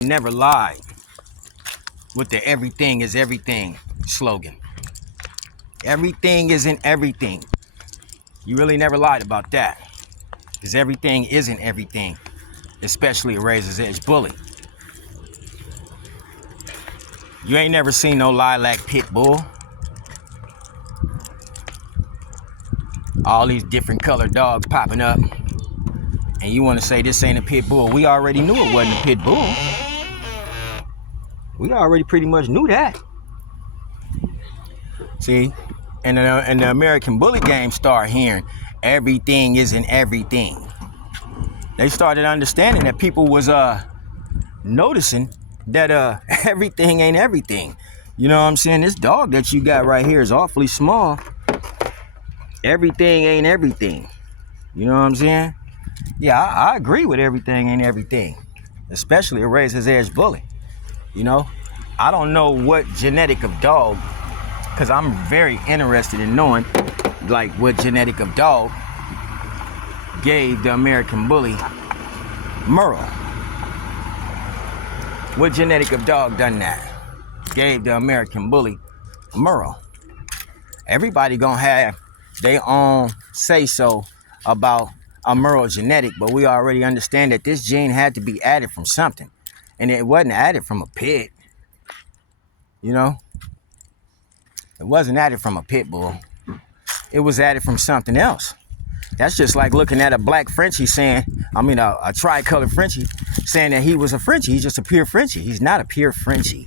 Never lied with the everything is everything slogan. Everything isn't everything. You really never lied about that. Because everything isn't everything, especially a razor's edge bully. You ain't never seen no lilac pit bull. All these different colored dogs popping up. And you want to say this ain't a pit bull. We already knew it wasn't a pit bull. We already pretty much knew that. See? And the American Bully game started hearing everything isn't everything. They started understanding that people was noticing that everything ain't everything. You know what I'm saying? This dog that you got right here is awfully small. Everything ain't everything. You know what I'm saying? Yeah, I agree with everything ain't everything, especially a razor's edge bully. You know, I don't know what genetic of dog, because I'm very interested in knowing, like, what genetic of dog gave the American Bully Merle. What genetic of dog done that? Gave the American Bully Merle. Everybody gonna have their own say-so about a Merle genetic, but we already understand that this gene had to be added from something. And it wasn't added from a pit. You know? It wasn't added from a pit bull. It was added from something else. That's just like looking at a black Frenchie saying, a tri-colored Frenchie saying that he was a Frenchie. He's just a pure Frenchie. He's not a pure Frenchie.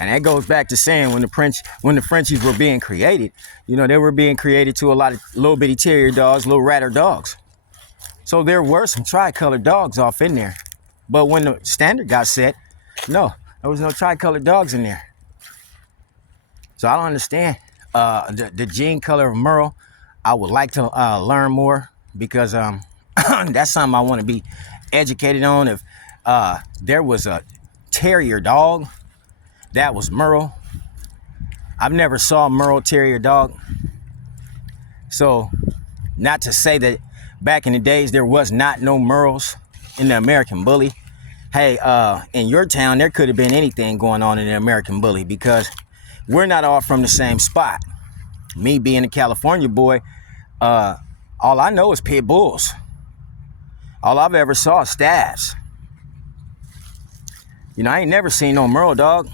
And that goes back to saying when the Frenchies were being created, you know, they were being created to a lot of little bitty terrier dogs, little ratter dogs. So there were some tri-colored dogs off in there. But when the standard got set, no, there was no tri-colored dogs in there. So I don't understand the gene color of Merle. I would like to learn more because that's something I want to be educated on. If there was a terrier dog that was Merle. I've never saw a Merle terrier dog. So not to say that back in the days there was not no Merles in the American Bully. Hey, in your town there could have been anything going on in the American Bully because we're not all from the same spot. Me being a California boy, all I know is pit bulls. All I've ever saw is staffs. You know, I ain't never seen no Merle dog.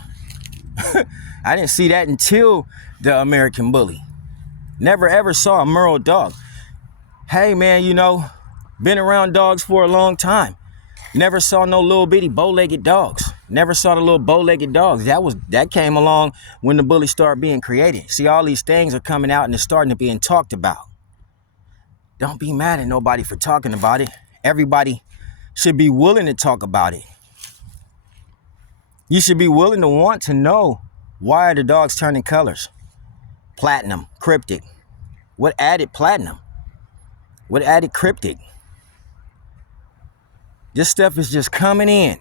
I didn't see that until the American Bully. Never ever saw a Merle dog. Hey man, you know, been around dogs for a long time. Never saw no little bitty bow-legged dogs. Never saw the little bow-legged dogs. That came along when the bully started being created. See, all these things are coming out and they're starting to being talked about. Don't be mad at nobody for talking about it. Everybody should be willing to talk about it. You should be willing to want to know why are the dogs turning colors? Platinum, cryptic. What added platinum? What added cryptic? This stuff is just coming in.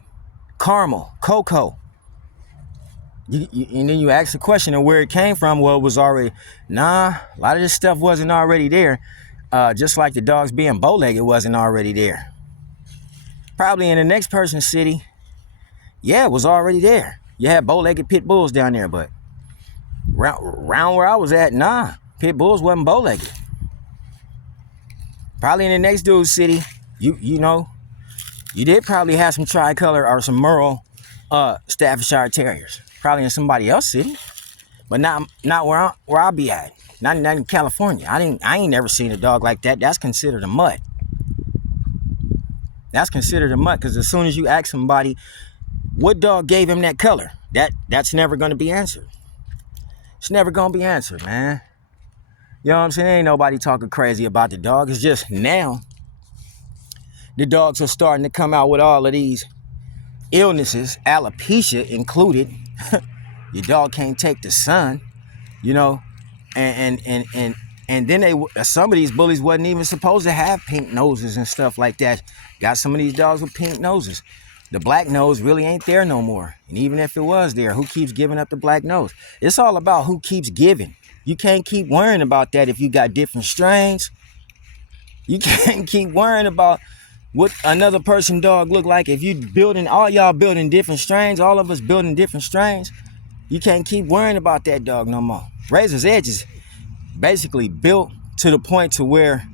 Caramel, cocoa. And then you ask the question of where it came from. Well, it was already, a lot of this stuff wasn't already there. Just like the dogs being bow-legged wasn't already there. Probably in the next person's city, yeah, it was already there. You had bow-legged pit bulls down there, but around where I was at, pit bulls wasn't bow-legged. Probably in the next dude's city, you know, you did probably have some tri-color or some Merle Staffordshire Terriers. Probably in somebody else's city, but not where I be at. Not in California. I ain't never seen a dog like that. That's considered a mutt. That's considered a mutt because as soon as you ask somebody what dog gave him that color, that's never going to be answered. It's never going to be answered, man. You know what I'm saying? Ain't nobody talking crazy about the dog. It's just now the dogs are starting to come out with all of these illnesses, alopecia included. Your dog can't take the sun, you know, and then some of these bullies wasn't even supposed to have pink noses and stuff like that. Got some of these dogs with pink noses. The black nose really ain't there no more. And even if it was there, who keeps giving up the black nose? It's all about who keeps giving. You can't keep worrying about that if you got different strains. You can't keep worrying about what another person dog look like. If you building, all y'all building different strains, all of us building different strains, you can't keep worrying about that dog no more. Razor's Edge is basically built to the point to where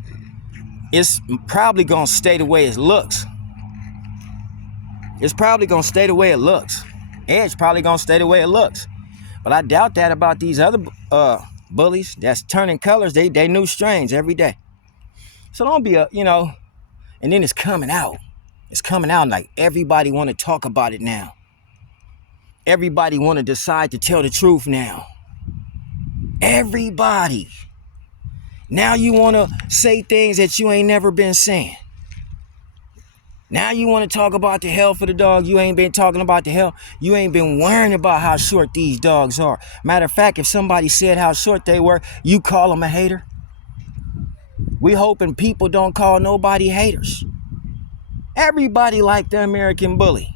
it's probably gonna stay the way it looks. It's probably gonna stay the way it looks. Edge probably gonna stay the way it looks. But I doubt that about these other bullies that's turning colors. They new strains every day. So don't be and then it's coming out. It's coming out like everybody want to talk about it now. Everybody want to decide to tell the truth now. Everybody. Now you want to say things that you ain't never been saying. Now you want to talk about the health of the dog. You ain't been talking about the health. You ain't been worrying about how short these dogs are. Matter of fact, if somebody said how short they were, you call them a hater. We hoping people don't call nobody haters. Everybody like the American bully.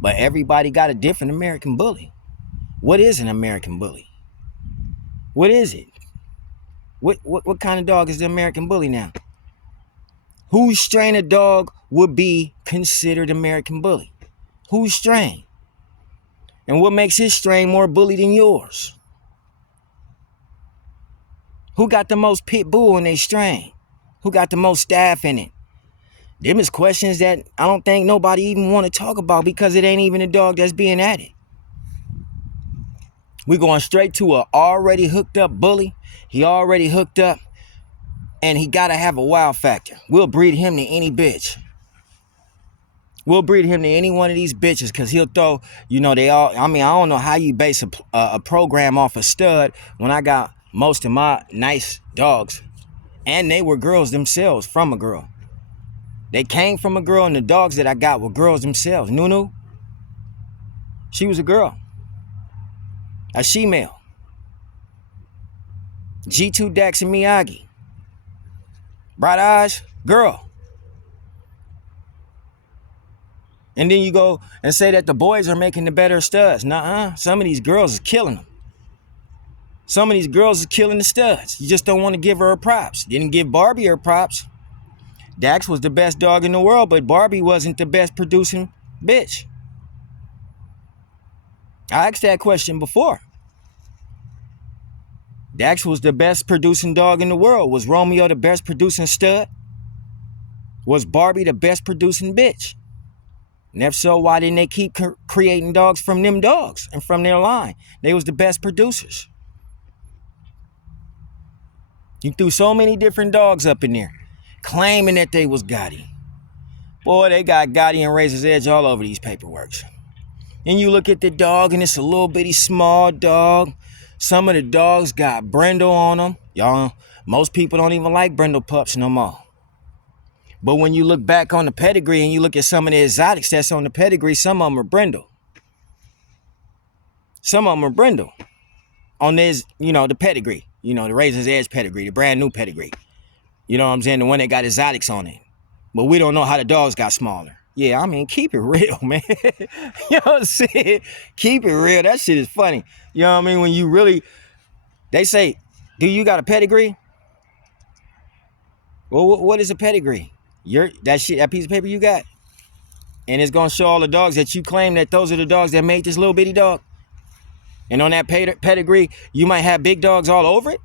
But everybody got a different American bully. What is an American bully? What is it? What kind of dog is the American bully now? Whose strain of dog would be considered American bully? Whose strain? And what makes his strain more bully than yours? Who got the most pit bull in their strain? Who got the most staff in it? Them is questions that I don't think nobody even want to talk about because it ain't even a dog that's being added. We going straight to a already hooked up bully. He already hooked up and he got to have a wow factor. We'll breed him to any bitch. We'll breed him to any one of these bitches because he'll throw, they all, I don't know how you base a program off a stud when I got most of my nice dogs and they were girls themselves from a girl. They came from a girl and the dogs that I got were girls themselves. Nunu, she was a girl. A she-male. G2 Dax and Miyagi. Bright eyes, girl. And then you go and say that the boys are making the better studs. Nuh-uh. Some of these girls is killing them. Some of these girls is killing the studs. You just don't want to give her props. Didn't give Barbie her props. Dax was the best dog in the world, but Barbie wasn't the best producing bitch. I asked that question before. Dax was the best producing dog in the world. Was Romeo the best producing stud? Was Barbie the best producing bitch? And if so, why didn't they keep creating dogs from them dogs and from their line? They was the best producers. You threw so many different dogs up in there, claiming that they was Gotti. Boy, they got Gotti and Razor's Edge all over these paperworks. And you look at the dog and it's a little bitty small dog. Some of the dogs got brindle on them. Y'all, most people don't even like brindle pups no more. But when you look back on the pedigree and you look at some of the exotics that's on the pedigree, some of them are brindle. Some of them are brindle. On this, the pedigree. The Razor's Edge pedigree, the brand new pedigree. You know what I'm saying? The one that got exotics on it. But we don't know how the dogs got smaller. Yeah, keep it real, man. You know what I'm saying? Keep it real. That shit is funny. You know what I mean? When you really, they say, do you got a pedigree? Well, what is a pedigree? That piece of paper you got? And it's going to show all the dogs that you claim that those are the dogs that made this little bitty dog. And on that pedigree, you might have big dogs all over it.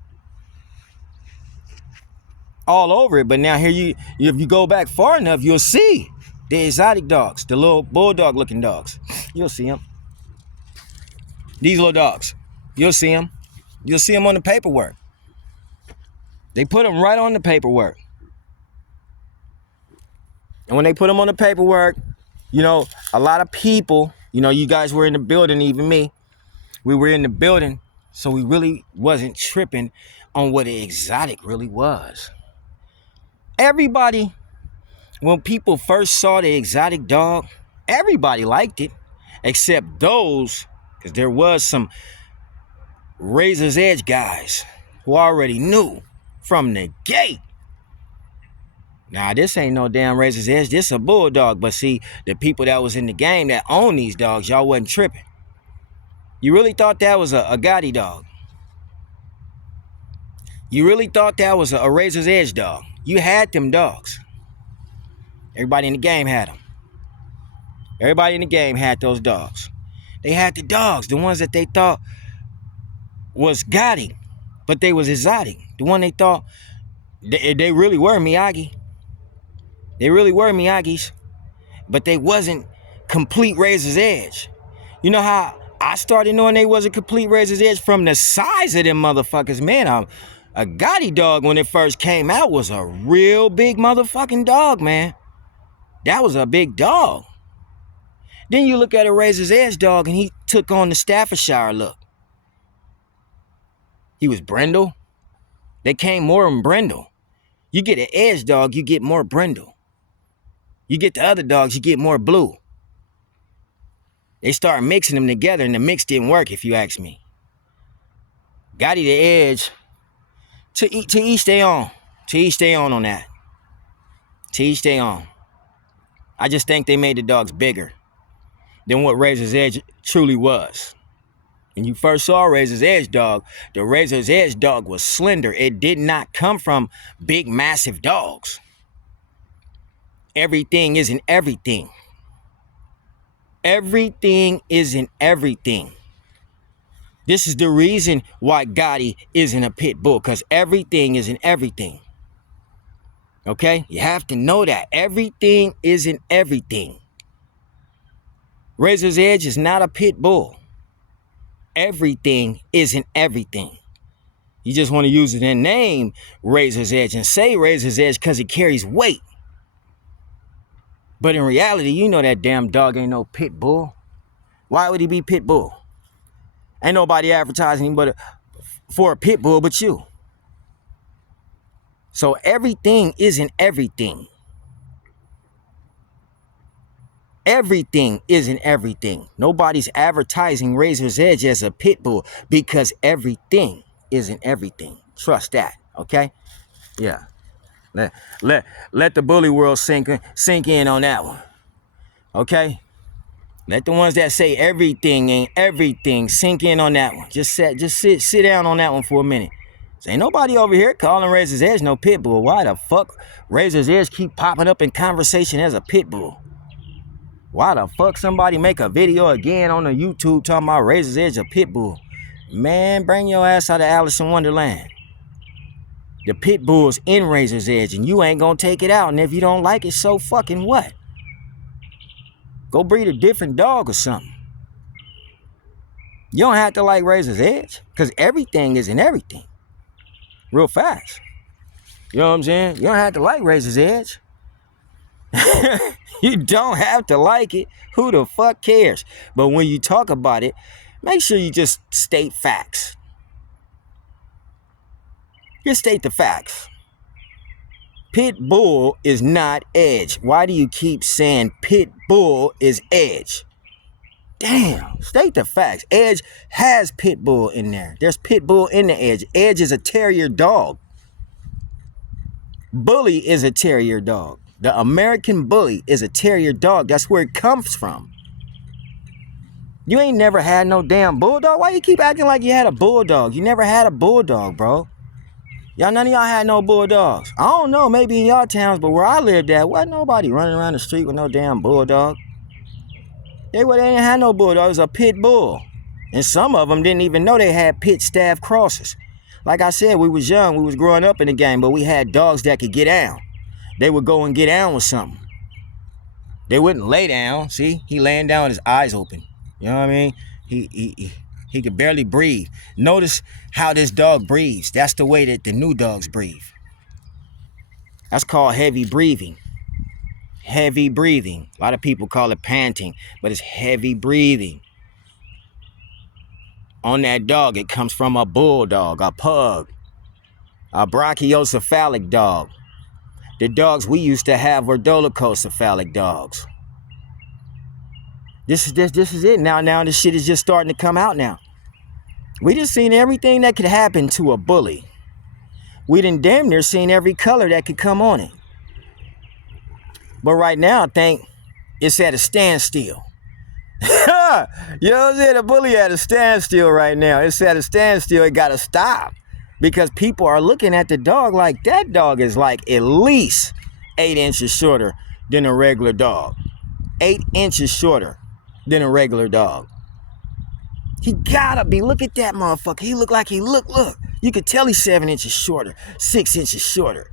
All over it. But now here if you go back far enough, you'll see the exotic dogs, the little bulldog looking dogs. You'll see them. These little dogs. You'll see them. You'll see them on the paperwork. They put them right on the paperwork. And when they put them on the paperwork, a lot of people, you guys were in the building, even me. We were in the building, so we really wasn't tripping on what an exotic really was. Everybody, when people first saw the exotic dog, everybody liked it, except those, because there was some Razor's Edge guys who already knew from the gate. Now, this ain't no damn Razor's Edge, this a bulldog. But see, the people that was in the game that own these dogs, y'all wasn't tripping. You really thought that was a Gotti dog. You really thought that was a Razor's Edge dog. You had them dogs. Everybody in the game had them. Everybody in the game had those dogs. They had the dogs, the ones that they thought was Gotti, but they was exotic. The one they thought they really were Miyagi. They really were Miyagis, but they wasn't complete Razor's Edge. You know how I started knowing they wasn't complete Razor's Edge? From the size of them motherfuckers, man. A Gotti dog, when it first came out, was a real big motherfucking dog, man. That was a big dog. Then you look at a Razor's Edge dog, and he took on the Staffordshire look. He was brindle. They came more than brindle. You get an edge dog, you get more brindle. You get the other dogs, you get more blue. They started mixing them together, and the mix didn't work, if you ask me. Gotti the Edge, to each their own. To each their own on that. To each their own. I just think they made the dogs bigger than what Razor's Edge truly was. When you first saw Razor's Edge dog, the Razor's Edge dog was slender. It did not come from big, massive dogs. Everything isn't everything. Everything isn't everything. This is the reason why Gotti isn't a pit bull, because everything isn't everything. Okay? You have to know that. Everything isn't everything. Razor's Edge is not a pit bull. Everything isn't everything. You just want to use it in name, Razor's Edge, and say Razor's Edge because it carries weight. But in reality, you know that damn dog ain't no pit bull. Why would he be pit bull? Ain't nobody advertising but for a pit bull but you. So everything isn't everything. Everything isn't everything. Nobody's advertising Razor's Edge as a pit bull because everything isn't everything. Trust that, okay? Yeah. Let the bully world sink in on that one. Okay? Let the ones that say everything ain't everything sink in on that one. Just sit down on that one for a minute. Ain't nobody over here calling Razor's Edge no pit bull. Why the fuck Razor's Edge keep popping up in conversation as a pit bull? Why the fuck somebody make a video again on the YouTube talking about Razor's Edge a pit bull? Man, bring your ass out of Alice in Wonderland. The pit bull's in Razor's Edge and you ain't gonna take it out. And if you don't like it, so fucking what? Go breed a different dog or something. You don't have to like Razor's Edge because everything isn't everything. Real fast. You know what I'm saying? You don't have to like Razor's Edge. You don't have to like it. Who the fuck cares? But when you talk about it, make sure you just state facts. Just state the facts. Pit bull is not edge. Why do you keep saying pit bull is edge? Damn, state the facts. Edge has pit bull in there. There's pit bull in the edge. Edge is a terrier dog. Bully is a terrier dog. The American bully is a terrier dog. That's where it comes from. You ain't never had no damn bulldog. Why you keep acting like you had a bulldog? You never had a bulldog, bro. None of y'all had no bulldogs. I don't know, maybe in y'all towns, but where I lived at, wasn't nobody running around the street with no damn bulldog. They didn't have no bulldog. It was a pit bull. And some of them didn't even know they had pit staff crosses. Like I said, we was young. We was growing up in the game, but we had dogs that could get down. They would go and get down with something. They wouldn't lay down. See, he laying down with his eyes open. You know what I mean? He could barely breathe. Notice how this dog breathes. That's the way that the new dogs breathe. That's called heavy breathing. Heavy breathing. A lot of people call it panting, but it's heavy breathing. On that dog, it comes from a bulldog, a pug, a brachiocephalic dog. The dogs we used to have were dolichocephalic dogs. This is it now. Now this shit is just starting to come out now. We just seen everything that could happen to a bully. We done damn near seen every color that could come on it. But right now, I think it's at a standstill. You know what I'm saying? The bully at a standstill right now. It's at a standstill. It got to stop. Because people are looking at the dog like that dog is like at least 8 inches shorter than a regular dog. 8 inches shorter than a regular dog. He gotta be. Look at that motherfucker. He look like he look. You could tell he's 7 inches shorter, 6 inches shorter.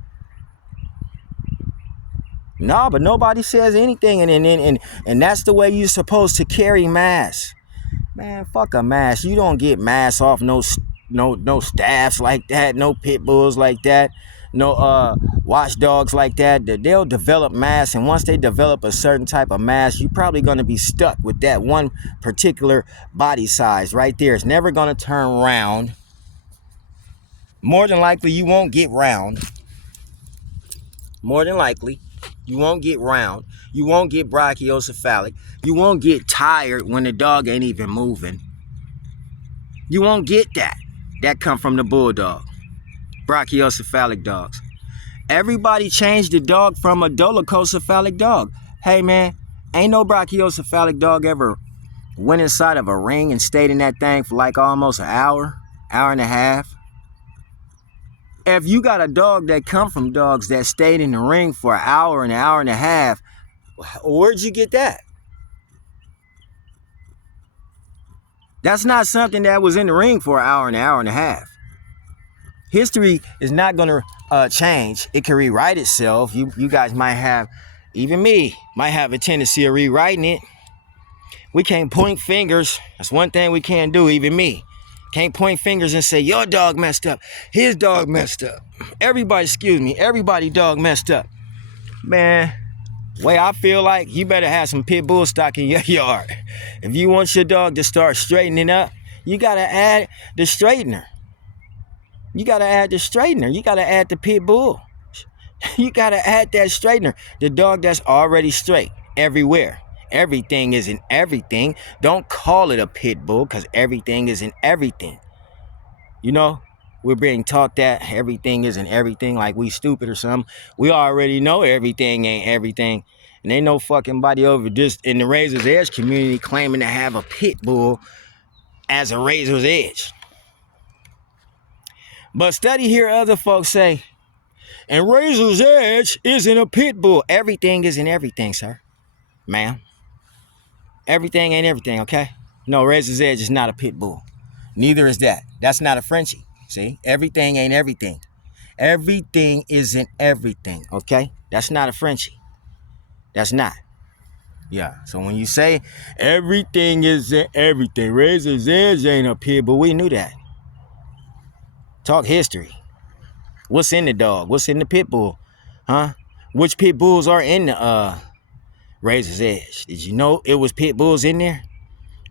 No, but nobody says anything, and that's the way you're supposed to carry mass. Man, fuck a mass. You don't get mass off no staffs like that, no pit bulls like that, no watchdogs like that. They'll develop mass, and once they develop a certain type of mass, you're probably going to be stuck with that one particular body size right there. It's never going to turn round. More than likely, you won't get round. More than likely, you won't get round. You won't get brachiocephalic. You won't get tired when the dog ain't even moving. You won't get that. That come from the bulldog. Brachiocephalic dogs. Everybody changed the dog from a dolichocephalic dog. Hey man, ain't no brachiocephalic dog ever went inside of a ring and stayed in that thing for like almost an hour and a half. If you got a dog that come from dogs that stayed in the ring for an hour and a half, where'd you get that? That's not something that was in the ring for an hour and a half. History is not going to change. It can rewrite itself. You guys might have, even me, might have a tendency of rewriting it. We can't point fingers. That's one thing we can't do, even me. Can't point fingers and say, your dog messed up. His dog messed up. Everybody dog messed up. Man, way I feel like you better have some pit bull stock in your yard. If you want your dog to start straightening up, you got to add the straightener. You got to add the straightener. You got to add the pit bull. You got to add that straightener. The dog that's already straight everywhere. Everything isn't everything. Don't call it a pit bull because everything isn't everything. You know, we're being taught that everything isn't everything, like we stupid or something. We already know everything ain't everything. And ain't no fucking body over just in the Razor's Edge community claiming to have a pit bull as a Razor's Edge. But study hear other folks say, and Razor's Edge isn't a pit bull. Everything isn't everything, sir. Ma'am. Everything ain't everything, okay? No, Razor's Edge is not a pit bull. Neither is that. That's not a Frenchie. See? Everything ain't everything. Everything isn't everything, okay? That's not a Frenchie. That's not. Yeah, so when you say everything isn't everything, Razor's Edge ain't a pit bull, we knew that. Talk history. What's in the dog? What's in the pit bull? Huh? Which pit bulls are in the Razor's Edge? Did you know it was pit bulls in there?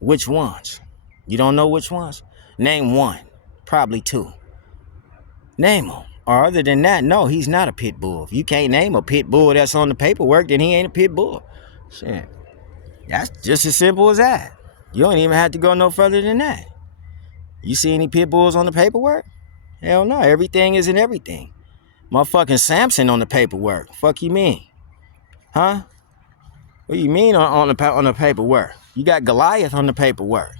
Which ones? You don't know which ones? Name one. Probably two. Name them. Or other than that, no, he's not a pit bull. If you can't name a pit bull that's on the paperwork, then he ain't a pit bull. Shit. That's just as simple as that. You don't even have to go no further than that. You see any pit bulls on the paperwork? Hell no. Everything isn't everything. Motherfucking Samson on the paperwork. Fuck you mean? Huh? What do you mean on the paperwork? You got Goliath on the paperwork.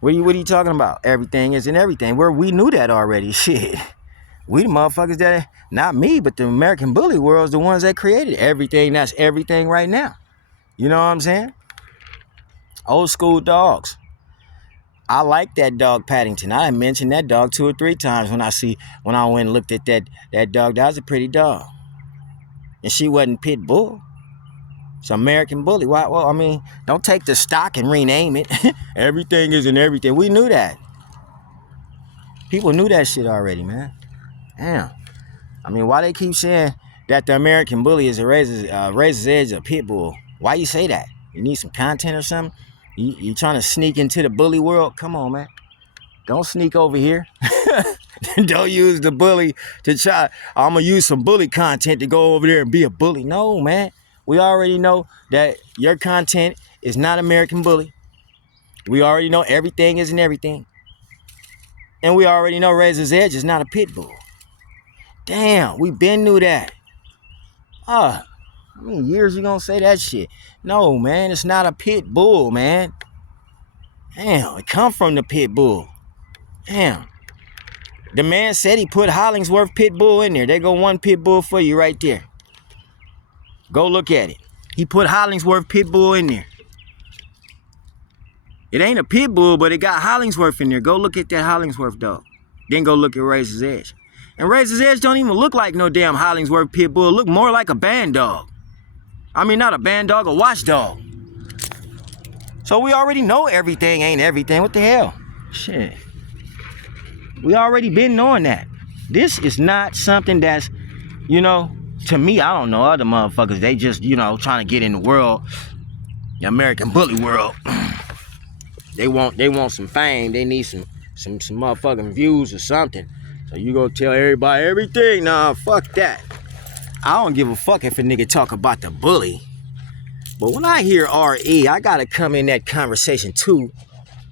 What are you talking about? Everything isn't everything. We knew that already. Shit. We the motherfuckers that, not me, but the American bully world is the ones that created everything that's everything right now. You know what I'm saying? Old school dogs. I like that dog Paddington. I mentioned that dog 2 or 3 times when I went and looked at that dog. That was a pretty dog. And she wasn't pit bull. It's American bully. Why? Well, I mean, don't take the stock and rename it. Everything isn't everything. We knew that. People knew that shit already, man. Damn. I mean, why they keep saying that the American bully is a Razor's Edge, a pit bull? Why you say that? You need some content or something? You trying to sneak into the bully world? Come on, man. Don't sneak over here. Don't use the bully to try. I'm going to use some bully content to go over there and be a bully. No, man. We already know that your content is not American bully. We already know everything isn't everything. And we already know Razor's Edge is not a pit bull. Damn, we been knew that. How many years you gonna say that shit? No, man, it's not a pit bull, man. Damn, it come from the pit bull. Damn. The man said he put Hollingsworth pit bull in there. There go one pit bull for you right there. Go look at it. He put Hollingsworth Pit Bull in there. It ain't a pit bull, but it got Hollingsworth in there. Go look at that Hollingsworth dog. Then go look at Razor's Edge. And Razor's Edge don't even look like no damn Hollingsworth Pit Bull. It look more like a band dog. I mean, not a band dog, a watchdog. So we already know everything ain't everything. What the hell? Shit. We already been knowing that. This is not something that's, you know, to me, I don't know, other motherfuckers, they just, you know, trying to get in the world, the American bully world. They want some fame. They need some motherfucking views or something. So you go tell everybody everything. Nah, fuck that. I don't give a fuck if a nigga talk about the bully. But when I hear RE, I gotta come in that conversation too.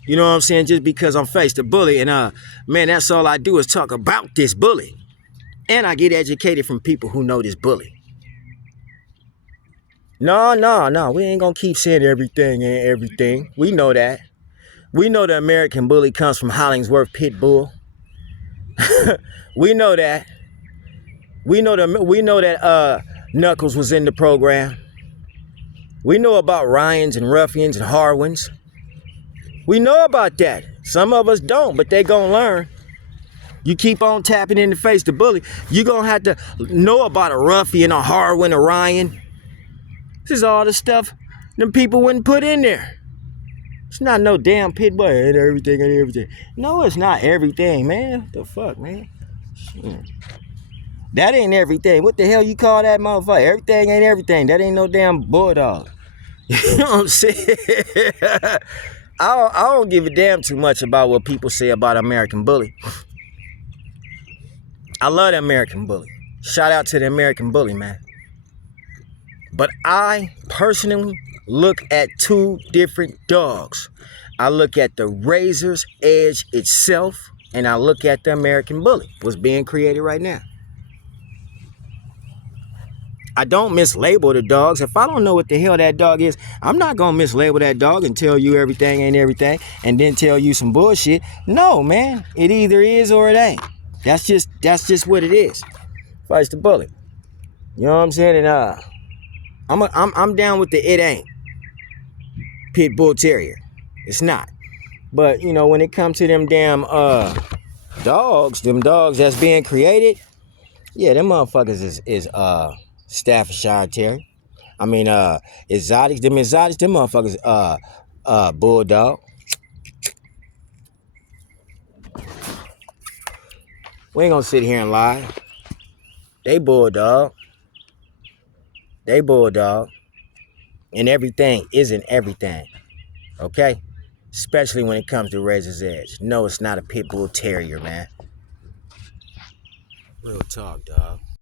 You know what I'm saying? Just because I'm faced the bully, and man, that's all I do is talk about this bully. And I get educated from people who know this bully. No, we ain't gonna keep saying everything ain't everything. We know that. We know the American bully comes from Hollingsworth Pit Bull. We know that. We know that Knuckles was in the program. We know about Ryans and Ruffians and Harwins. We know about that. Some of us don't, but they gonna learn. You keep on tapping in the face the bully, you gonna have to know about a Ruffian, a Harwin, a Ryan. This is all the stuff them people wouldn't put in there. It's not no damn pit bull. Ain't everything. No, it's not everything, man. What the fuck, man? Shit. That ain't everything. What the hell you call that motherfucker? Everything ain't everything. That ain't no damn bulldog. You know what I'm saying? I don't give a damn too much about what people say about American Bully. I love the American Bully. Shout out to the American Bully, man. But I personally look at two different dogs. I look at the Razor's Edge itself, and I look at the American Bully, what's being created right now. I don't mislabel the dogs. If I don't know what the hell that dog is, I'm not gonna mislabel that dog and tell you everything ain't everything and then tell you some bullshit. No, man. It either is or it ain't. That's just what it is. Face the bully. You know what I'm saying? And I'm down with the it ain't pit bull terrier. It's not. But you know, when it comes to them damn dogs that's being created, yeah, them motherfuckers is Staffordshire Terrier. I mean exotics, them motherfuckers bulldog. We ain't gonna sit here and lie. They bulldog. And everything isn't everything. Okay? Especially when it comes to Razor's Edge. No, it's not a pit bull terrier, man. Real talk, dog.